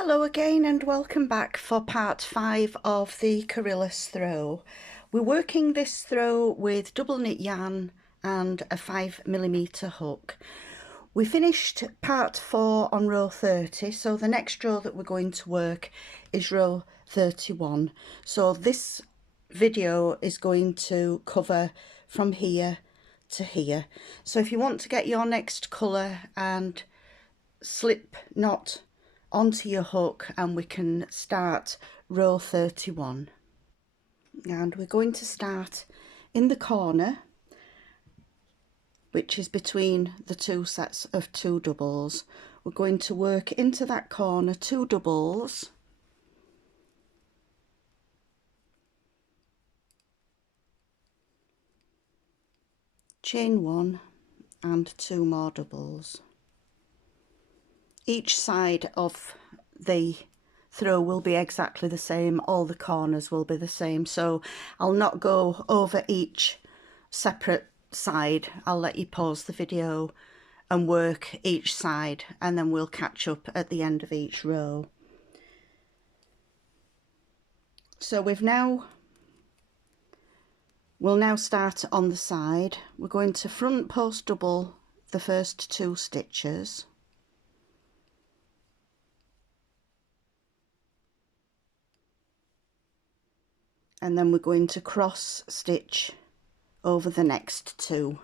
Hello again and welcome back for part 5 of the Corylus throw. We're working this throw with double knit yarn and a 5mm hook. We finished part 4 on row 30, so the next row that we're going to work is row 31. So this video is going to cover from here to here. So if you want to get your next colour and slip knot onto your hook, and we can start row 31. And we're going to start in the corner, which is between the two sets of 2 doubles. We're going to work into that corner 2 doubles, chain 1 and 2 more doubles. Each side of the throw will be exactly the same, all the corners will be the same, so I'll not go over each separate side. I'll let you pause the video and work each side, and then we'll catch up at the end of each row. So we'll now start on the side. We're going to front post double the first 2 stitches, and then we're going to cross stitch over the next 2,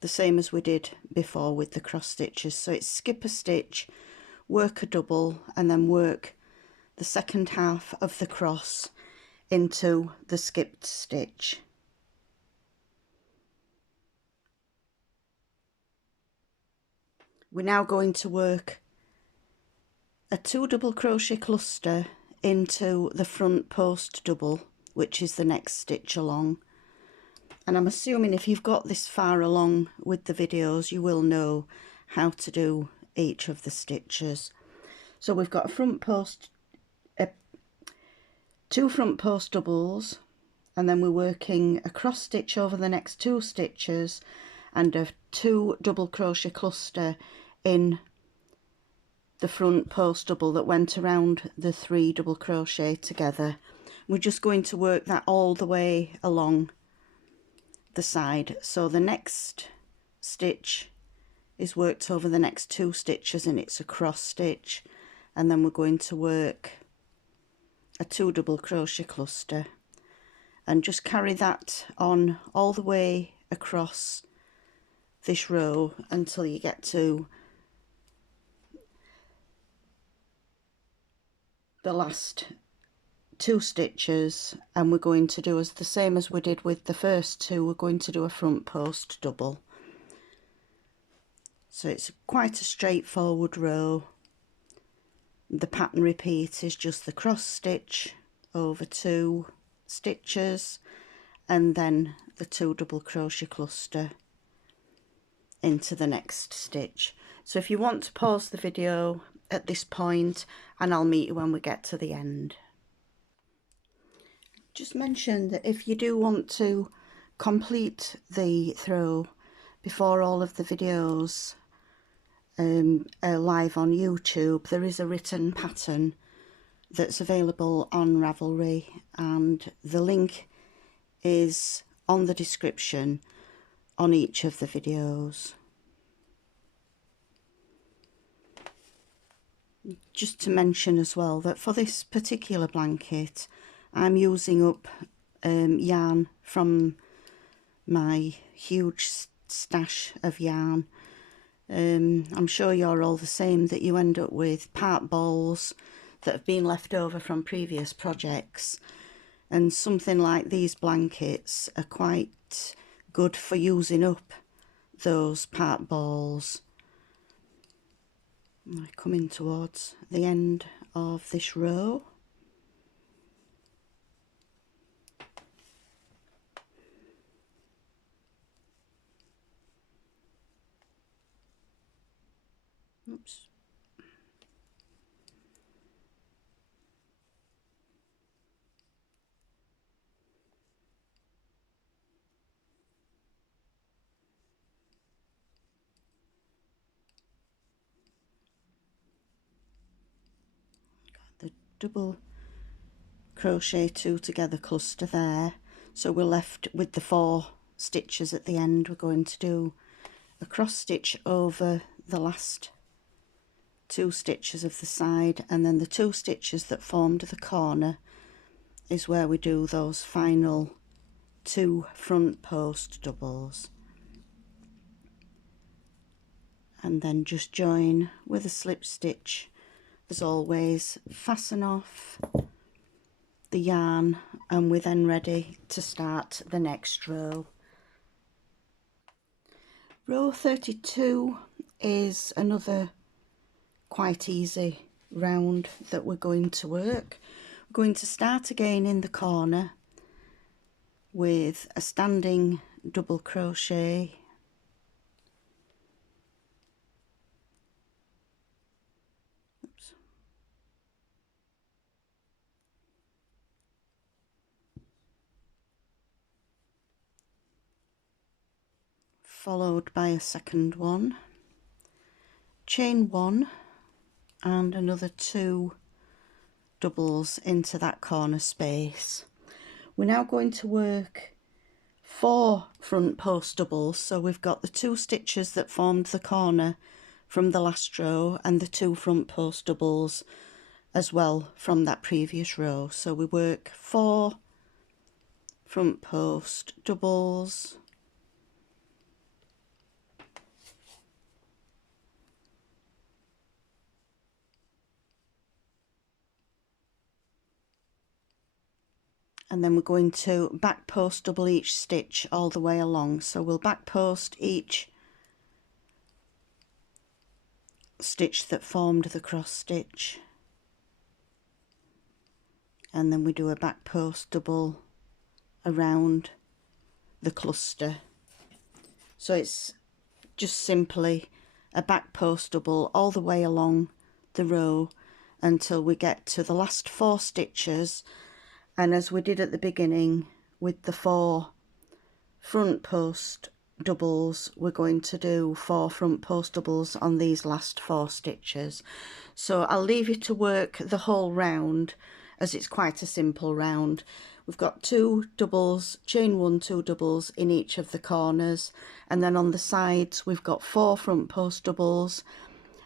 the same as we did before with the cross stitches. So it's skip a stitch, work a double, and then work the second half of the cross into the skipped stitch. We're now going to work a 2 double crochet cluster into the front post double, which is the next stitch along. And I'm assuming if you've got this far along with the videos, you will know how to do each of the stitches. So we've got a 2 front post doubles, and then we're working a cross stitch over the next 2 stitches and a 2 double crochet cluster in the front post double that went around the 3 double crochet together. We're just going to work that all the way along the side. So the next stitch is worked over the next 2 stitches, and it's a cross stitch, and then we're going to work a 2 double crochet cluster, and just carry that on all the way across this row until you get to the last 2 stitches. And we're going to do the same as we did with the first 2. We're going to do a front post double. So it's quite a straightforward row. The pattern repeat is just the cross stitch over 2 stitches and then the 2 double crochet cluster into the next stitch. So if you want to pause the video at this point, and I'll meet you when we get to the end. Just mention that if you do want to complete the throw before all of the videos are live on YouTube, there is a written pattern that's available on Ravelry, and the link is on the description on each of the videos. Just to mention as well that for this particular blanket I'm using up yarn from my huge stash of yarn. I'm sure you're all the same, that you end up with part balls that have been left over from previous projects, and something like these blankets are quite good for using up those part balls. I come in towards the end of this row. Oops. double crochet 2 together cluster there. So we're left with the 4 stitches at the end. We're going to do a cross stitch over the last 2 stitches of the side, and then the 2 stitches that formed the corner is where we do those final 2 front post doubles, and then just join with a slip stitch. As always, fasten off the yarn and we're then ready to start the next row. Row 32 is another quite easy round that we're going to work. We're going to start again in the corner with a standing double crochet, followed by a second one, chain 1 and another 2 doubles into that corner space. We're now going to work 4 front post doubles, so we've got the 2 stitches that formed the corner from the last row and the 2 front post doubles as well from that previous row. So we work 4 front post doubles, and then we're going to back post double each stitch all the way along. So we'll back post each stitch that formed the cross stitch, and then we do a back post double around the cluster. So it's just simply a back post double all the way along the row until we get to the last 4 stitches. And as we did at the beginning with the 4 front post doubles, we're going to do 4 front post doubles on these last 4 stitches. So I'll leave you to work the whole round, as it's quite a simple round. We've got 2 doubles, chain 1, 2 doubles in each of the corners, and then on the sides we've got 4 front post doubles,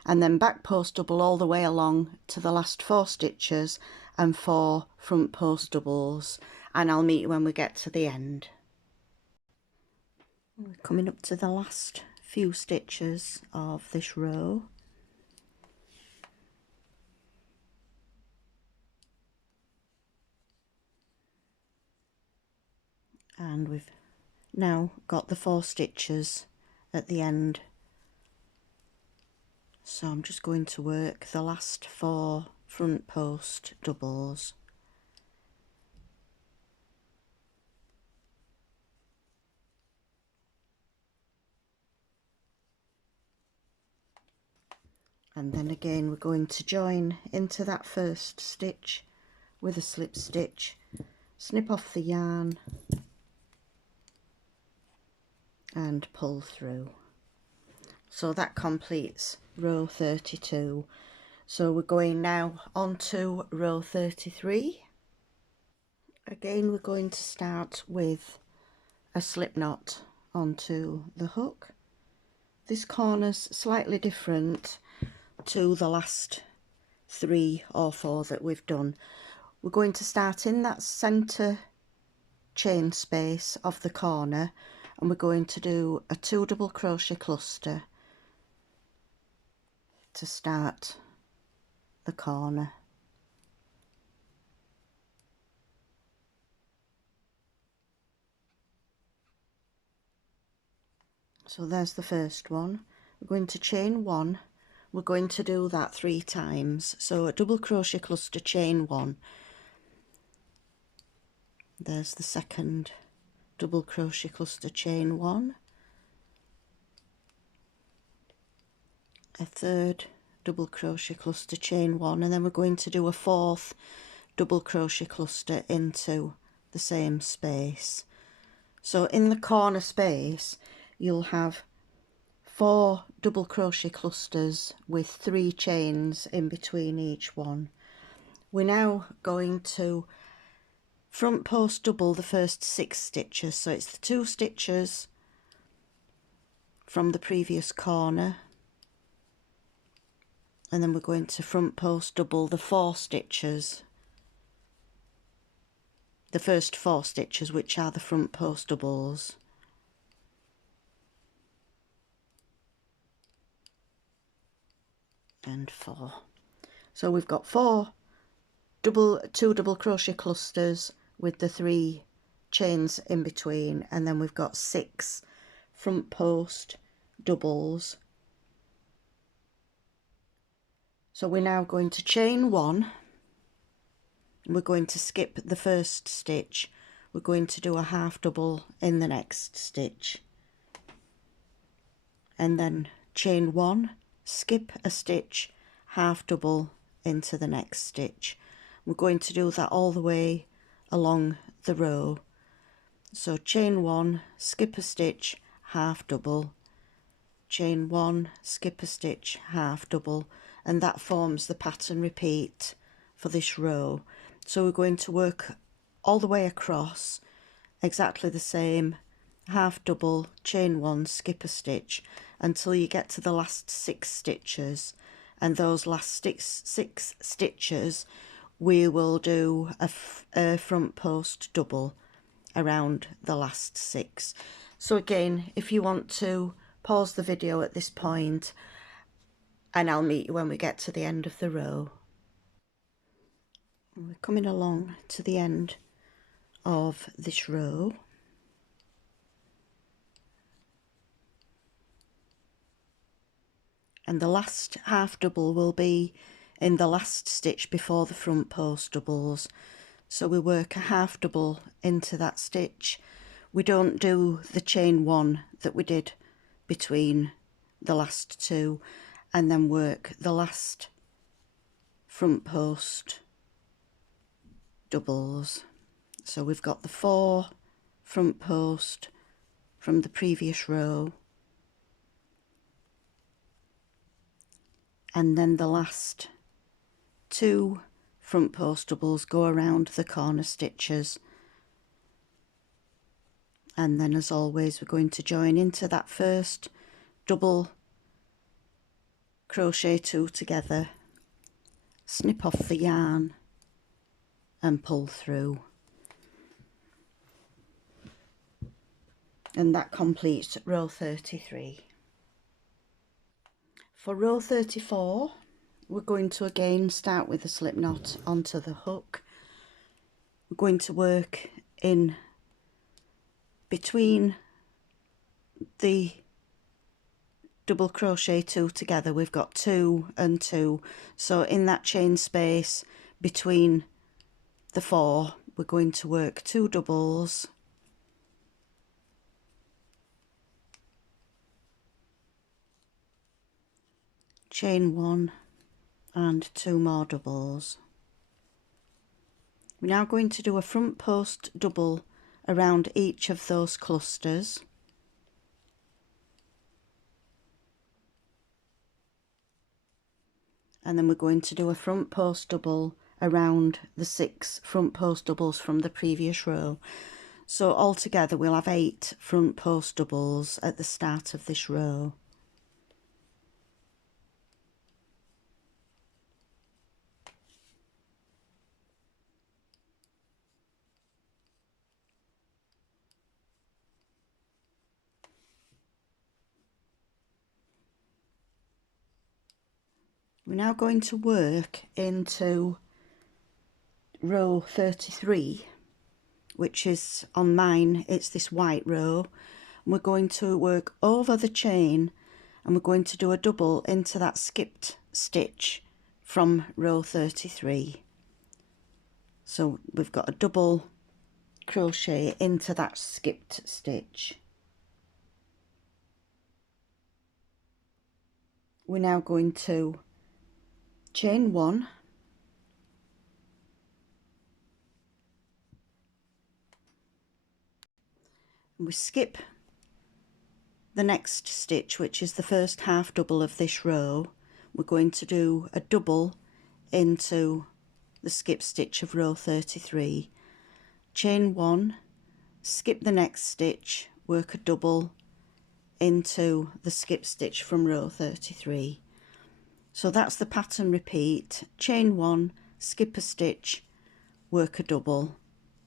and then back post double all the way along to the last 4 stitches and 4 front post doubles, and I'll meet you when we get to the end. We're coming up to the last few stitches of this row. And we've now got the 4 stitches at the end. So I'm just going to work the last 4 front post doubles. And then again we're going to join into that first stitch with a slip stitch, snip off the yarn and pull through. So that completes row 32. So we're going now on to row 33. Again we're going to start with a slip knot onto the hook. This corner's slightly different to the last 3 or 4 that we've done. We're going to start in that centre chain space of the corner, and we're going to do a 2 double crochet cluster to start the corner. So there's the first one. We're going to chain 1. We're going to do that 3 times. So a double crochet cluster, chain 1. There's the second double crochet cluster, chain 1. A third double crochet cluster, chain 1, and then we're going to do a 4th double crochet cluster into the same space. So in the corner space you'll have 4 double crochet clusters with 3 chains in between each one. we're now going to front post double the first 6 stitches. So it's the 2 stitches from the previous corner, and then we're going to front post double the 4 stitches, the first 4 stitches, which are the front post doubles. And 4. So we've got 2 double crochet clusters with the 3 chains in between, and then we've got 6 front post doubles. So we're now going to chain 1, and we're going to skip the first stitch. We're going to do a half double in the next stitch, and then chain 1, skip a stitch, half double into the next stitch. We're going to do that all the way along the row. So chain 1, skip a stitch, half double, chain 1, skip a stitch, half double, and that forms the pattern repeat for this row. So we're going to work all the way across exactly the same, half double, chain 1, skip a stitch, until you get to the last 6 stitches, and those last 6 stitches we will do a front post double around the last 6. So again, if you want to pause the video at this point, and I'll meet you when we get to the end of the row. We're coming along to the end of this row. And the last half double will be in the last stitch before the front post doubles. So we work a half double into that stitch. We don't do the chain 1 that we did between the last 2, and then work the last front post doubles. So we've got the 4 front post from the previous row, and then the last 2 front post doubles go around the corner stitches, and then as always we're going to join into that first double crochet 2 together, snip off the yarn and pull through, and that completes row 33. For row 34, we're going to again start with a slip knot onto the hook. We're going to work in between the double crochet 2 together. We've got 2 and 2, so in that chain space between the 4 we're going to work 2 doubles, chain 1 and 2 more doubles. We're now going to do a front post double around each of those clusters, and then we're going to do a front post double around the 6 front post doubles from the previous row. So altogether we'll have 8 front post doubles at the start of this row. We're now going to work into row 33, which is on mine, it's this white row. We're going to work over the chain, and we're going to do a double into that skipped stitch from row 33. So we've got a double crochet into that skipped stitch. We're now going to chain 1, and we skip the next stitch, which is the first half double of this row. We're going to do a double into the skip stitch of row 33, chain 1, skip the next stitch, work a double into the skip stitch from row 33. So that's the pattern repeat: chain 1, skip a stitch, work a double,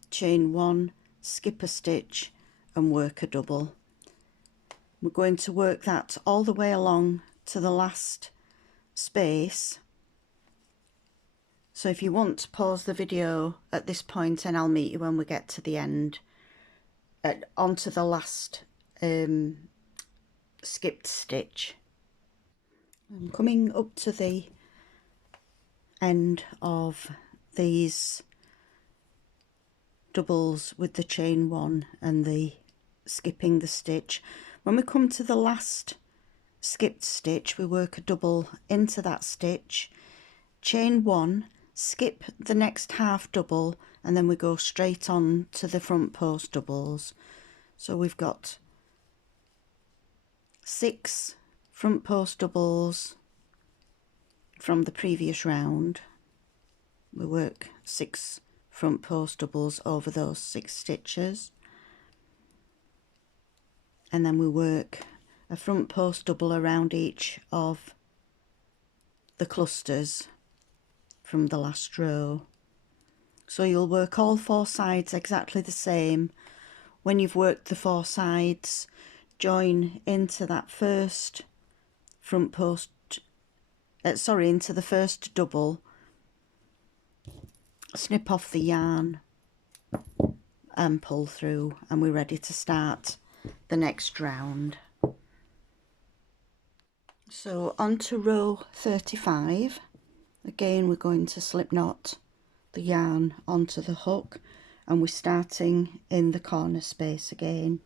chain 1, skip a stitch and work a double. We're going to work that all the way along to the last space. So if you want to pause the video at this point, and I'll meet you when we get to the end, onto the last skipped stitch. I'm coming up to the end of these doubles with the chain 1 and the skipping the stitch. When we come to the last skipped stitch, we work a double into that stitch, chain 1, skip the next half double, and then we go straight on to the front post doubles. So we've got 6 front post doubles from the previous round. We work 6 front post doubles over those 6 stitches, and then we work a front post double around each of the clusters from the last row. So you'll work all 4 sides exactly the same. When you've worked the 4 sides, join into that first front post, into the first double, snip off the yarn and pull through, and we're ready to start the next round. So on to row 35. Again, we're going to slip knot the yarn onto the hook, and we're starting in the corner space again.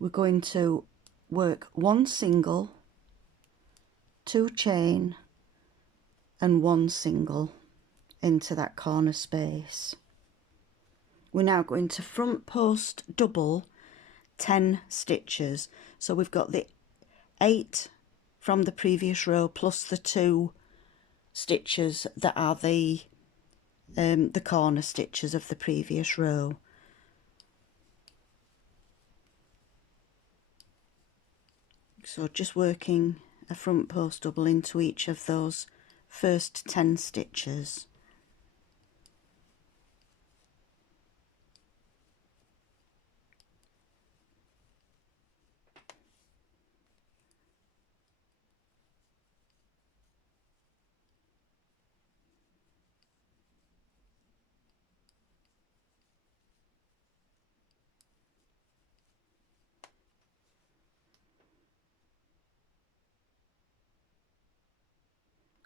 We're going to work 1 single, 2 chain and 1 single into that corner space. We're now going to front post double 10 stitches. So we've got the 8 from the previous row plus the 2 stitches that are the corner stitches of the previous row. So just working a front post double into each of those first 10 stitches.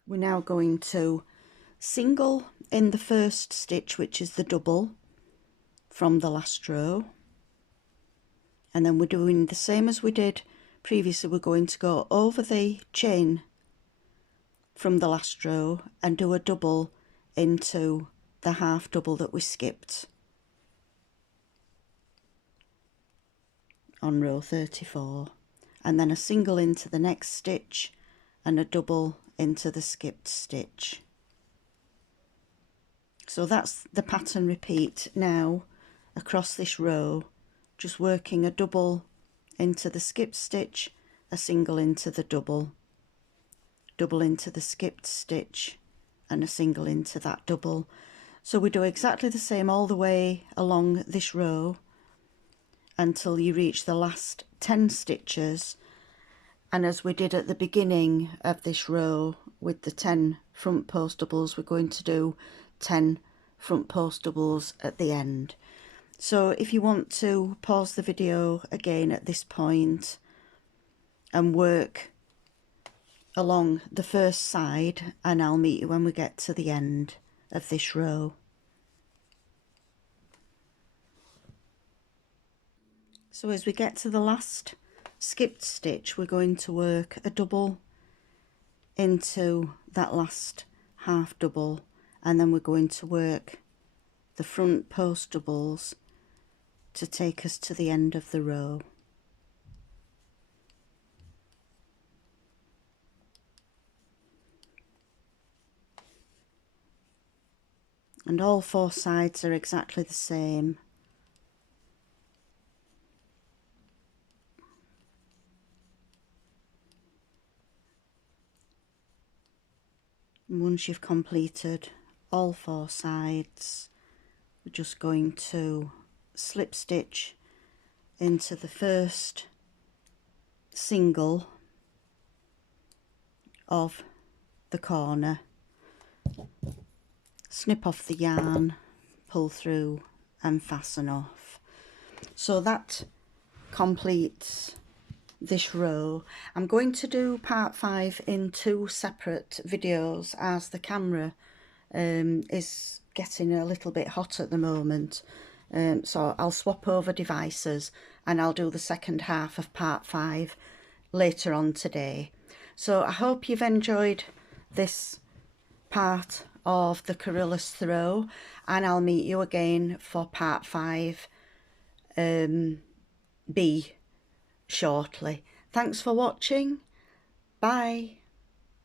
We're now going to single in the first stitch, which is the double from the last row, and then we're doing the same as we did previously. We're going to go over the chain from the last row and do a double into the half double that we skipped on row 34, and then a single into the next stitch and a double into the skipped stitch. So that's the pattern repeat now across this row, just working a double into the skipped stitch, a single into the double, double into the skipped stitch and a single into that double. So we do exactly the same all the way along this row until you reach the last 10 stitches. And as we did at the beginning of this row with the 10 front post doubles, we're going to do 10 front post doubles at the end. So if you want to pause the video again at this point and work along the first side, and I'll meet you when we get to the end of this row. So as we get to the last skipped stitch, we're going to work a double into that last half double, and then we're going to work the front post doubles to take us to the end of the row. and all 4 sides are exactly the same. And once you've completed all 4 sides, we're just going to slip stitch into the first single of the corner, snip off the yarn, pull through and fasten off. So that completes this row. I'm going to do part 5 in 2 separate videos as the camera is getting a little bit hot at the moment, so I'll swap over devices and I'll do the second half of part 5 later on today. So I hope you've enjoyed this part of the Corylus throw, and I'll meet you again for part 5 B shortly. Thanks for watching. Bye.